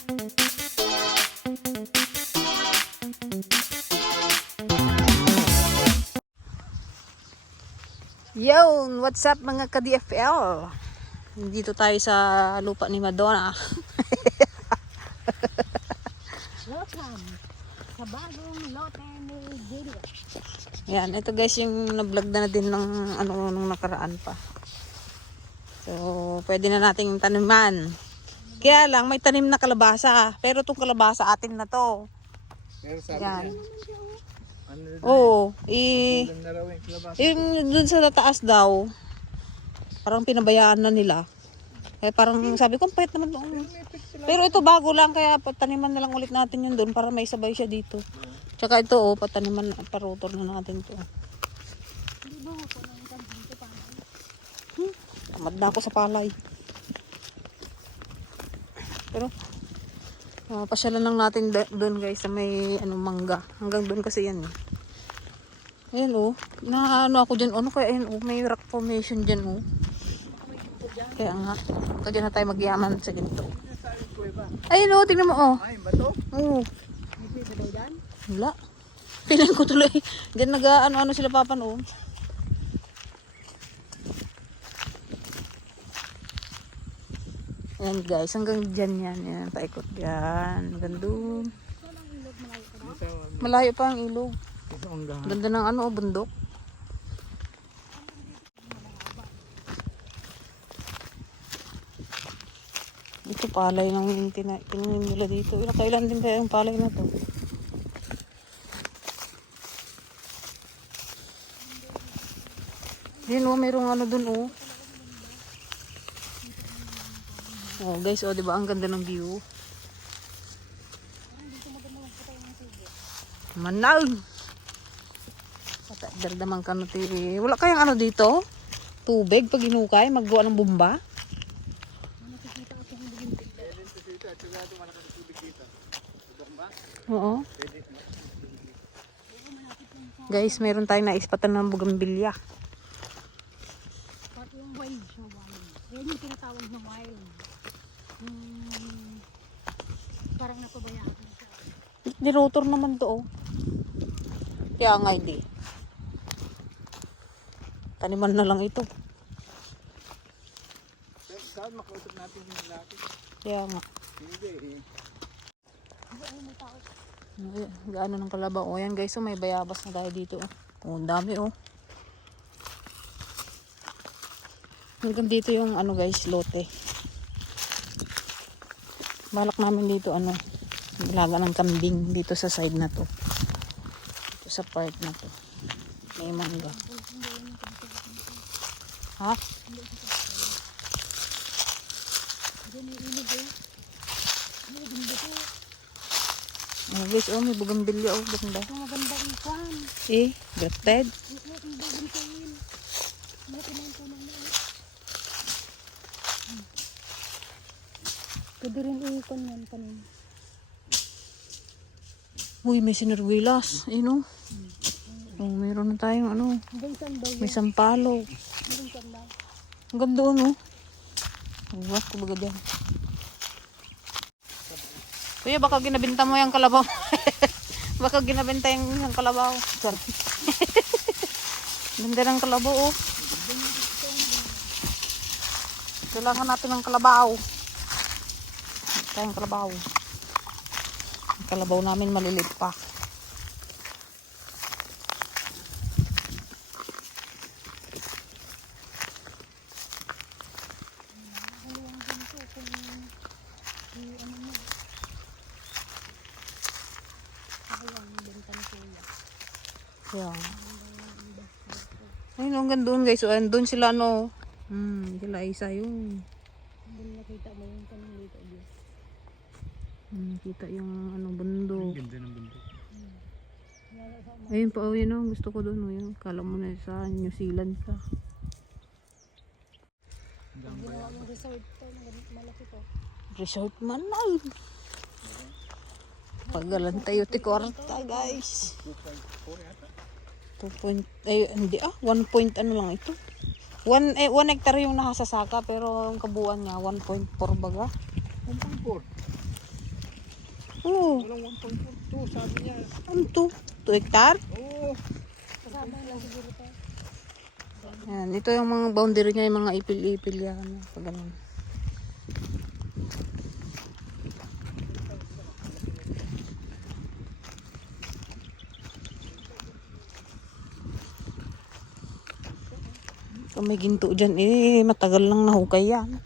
Yo, what's up mga ka-DFL? Dito tayo sa lupa ni Madonna. Welcome sa bagong lote ni Gideon. Yan, ito guys yung na-vlog na din ng nung nakaraan pa. So, pwede na nating taniman. Kaya lang may tanim na kalabasa, pero itong kalabasa atin na to. Pero sabi Yan. niya, ano na Oo, bulan na raw yung kalabasa. yung dun sa taas daw, parang pinabayaan na nila. Kaya parang sabi ko, pahit naman doon. Pero ito bago lang, kaya pataniman na lang ulit natin yun doon para may sabay siya dito. Tsaka ito, pataniman, parutor na natin to. Tamad na ako sa palay. Pero, pasyalan lang natin doon guys sa may mangga. Hanggang doon kasi yan eh. Ayan na ako dyan. Ano kaya ayan may rock formation dyan Kaya nga, kaya na tayo magyaman sa ganito. Ayun tingnan mo Ay, bato? Oo. Wala. Piling ko tuloy. Diyan nag-ano sila papan Ayan guys, hanggang dyan yan. Ayan, paikot yan. Hanggang doon. Malayo pa ang ilog. Ganda ng bundok. Ito palay ng tinanim nila dito. Kailan din kaya yung palay na to? Yan mayroong dun Oh guys, diba ang ganda ng view? Manal! Daldamang kanuti. Wala kayang dito? Tubig pag inukay, maggawa ng bomba? Oo. Guys, meron tayong naispatan ng bugambilya. Pati yung wild siya, wild. Yan yung tinatawag na wild. Parang napabayaan siya. Nirotor naman to Kaya nga hindi. Taniman na lang ito. Saan makausap natin yung lalaki? Kaya nga. Hindi Gaano ng kalabaw. Ayan guys, may bayabas na tayo dito. Ang dami Hanggang dito yung guys, lote. Balak namin dito ilaga ng kambing dito sa side na to. Dito sa part na to. May mangga. Ha? Guys, may bugambilya ganda. Ang maganda ikan. Grafted. Pwede rin ikan yan kanin. Uy, may sinurwilas. Meron na tayong may sampalo. Ang ganda Wak, kumbaga dyan. Kuya, baka ginabinta mo yung kalabaw. Baka ginabinta yung kalabaw. Ganda ng kalabaw Kailangan natin ng kalabaw. Tayong kalabaw. Ang kalabaw namin malilit pa. Yan. Ayun, hanggang doon guys. Doon sila sila isa yun. Nakita mo yung kanang dito. Kita yung bundok. Ganda ng bundok. Ayun pa, gusto ko doon. Kala mo na sa New Zealand ka. Ginawa mong resort to, malaki to. Resort man ay. Pagalan tayo tikorta guys. 2.4 yata. 1 point lang ito. 1 hectare yung nakasasaka pero ang kabuuan niya 1.4 baga. 1.4. Oo. Walang 1.42, sabi niya. Ano to? 2 hectare? Oo. Kasama lang siguro to. Yan, ito yung mga boundary niya, yung mga ipil-ipil yan. Pag ganun. Kung may ginto dyan, matagal lang nahukay yan.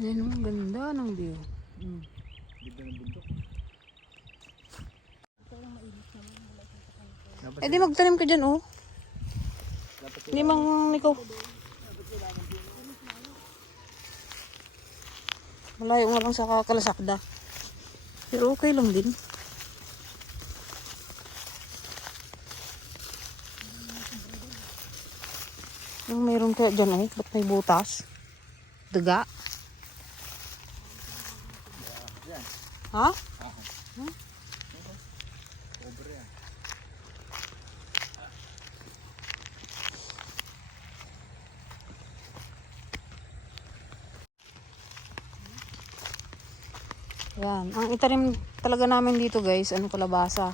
Yan, ang ganda ng view. Ganda ng bundok. Eh di magtanim ka dyan, oh. Hindi mang ikaw. Malayo nga lang sa Kalasakda. Pero okay lang din. Yung mayroon kaya dyan, oh. Ba't may butas? Daga? Ha? Over yan. Yan. Ang itanim talaga namin dito, guys, ano, kalabasa.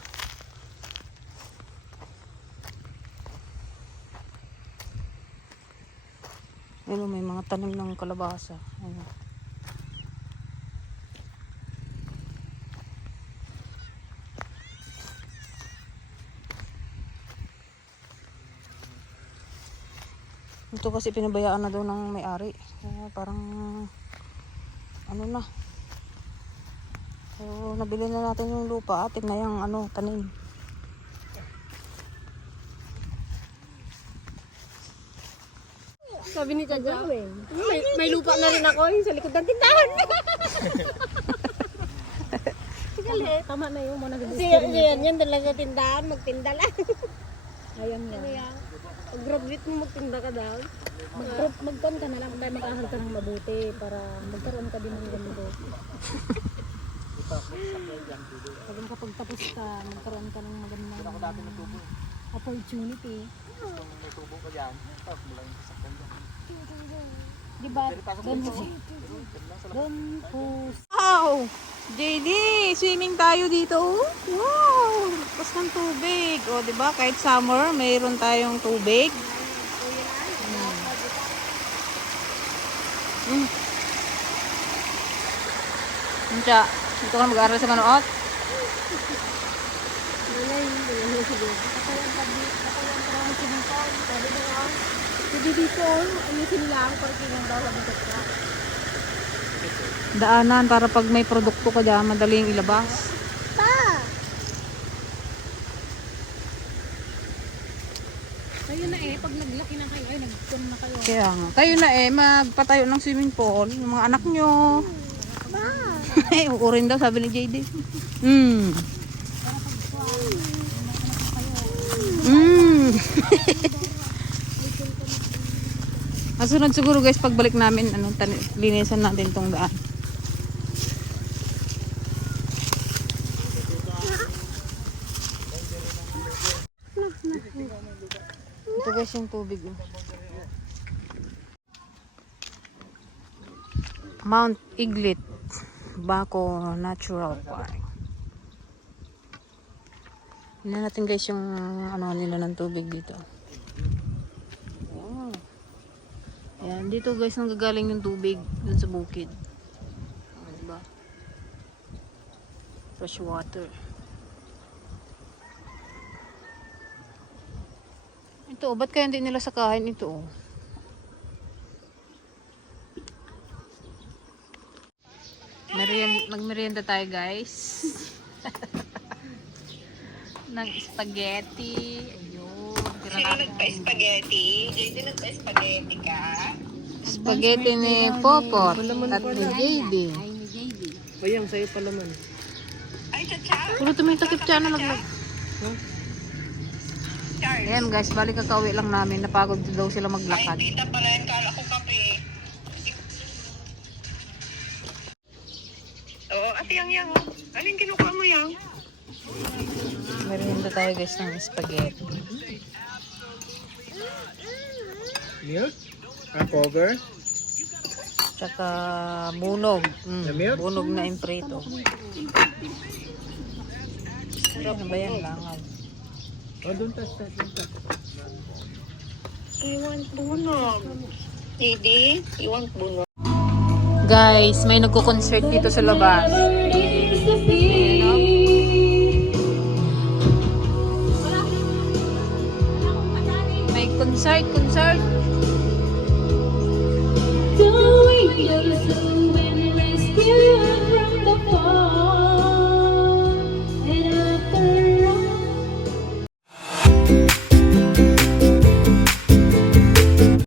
Ayun, may mga tanim ng kalabasa. Ayun. Ito kasi pinabayaan na daw ng may-ari. Parang ano na. So, nabili na natin yung lupa. Atin na yung ano, tanim. Sabi ni Tadya, may lupa na rin ako yung sa likod ng tindahan. Sige, tama na yung muna. Yan talaga tindahan, magtinda lang. Ayan nga. Pag-graduate mo magtinda ka daw. Mag-con ka na lang dahil mag-ahal ka ng mabuti para magkaroon ka din ng ganito. Pag nakapagtapos ka, magkaroon ka ng magandang opportunity. May tubo ka dyan. Tapos mula yung sasakyan dyan. Diba? Doon po. Wow! JD, swimming tayo dito. Wow! Lakas ng tubig. O, diba? Kahit summer, mayroon tayong tubig. Nandiya, dito ka mag-aaral sa Manoot. Hindi dito, ayusin lang para kinang daw sa ka. Daanan para pag may produkto ka dyan, madaling ilabas. Ayun na pag naglaki na kayo, ay nag-con na kayo. Kaya nga. Kayo na magpatayo ng swimming pool. Yung mga anak nyo. Ay, uurin daw, sabi ni JD. Masunod siguro guys, pagbalik namin, linisan natin tong daan. Ito guys yung tubig. Mount Iglit, Baco Natural Park. Tingnan natin guys yung ano nila ng tubig dito. Oh. Ayan, dito guys nanggagaling yung tubig dun sa bukid. Oh, diba? Fresh water. Ito, ba't kaya hindi nila sakahin ito? Magmerienda tayo guys. Ng spaghetti. Ayun. Sino nagpa-spaghetti? JD nagpa-spaghetti ka? Spaghetti ni Popot at ni JD. Bayang sa'yo pala man. Ay, chacha! Puro tumitakip siya na laglag. Charles! Ayan guys, balik kakauwi lang namin. Napagod daw sila Ay, maglakad. tita pala yan. Kala ko kape. Oo, ate yang. Alin kinukuha mo yang? Merienda tayo guys ng spaghetti. Milk? Ang cover? Tsaka bunog. Na milk? Bunog na imprito. Ano ba yan? Langaw. Oh, doon tas. I want bunog. Didi, you want bunog? Guys, may nagko-concert dito sa labas. Ayan, oh. May concert. Do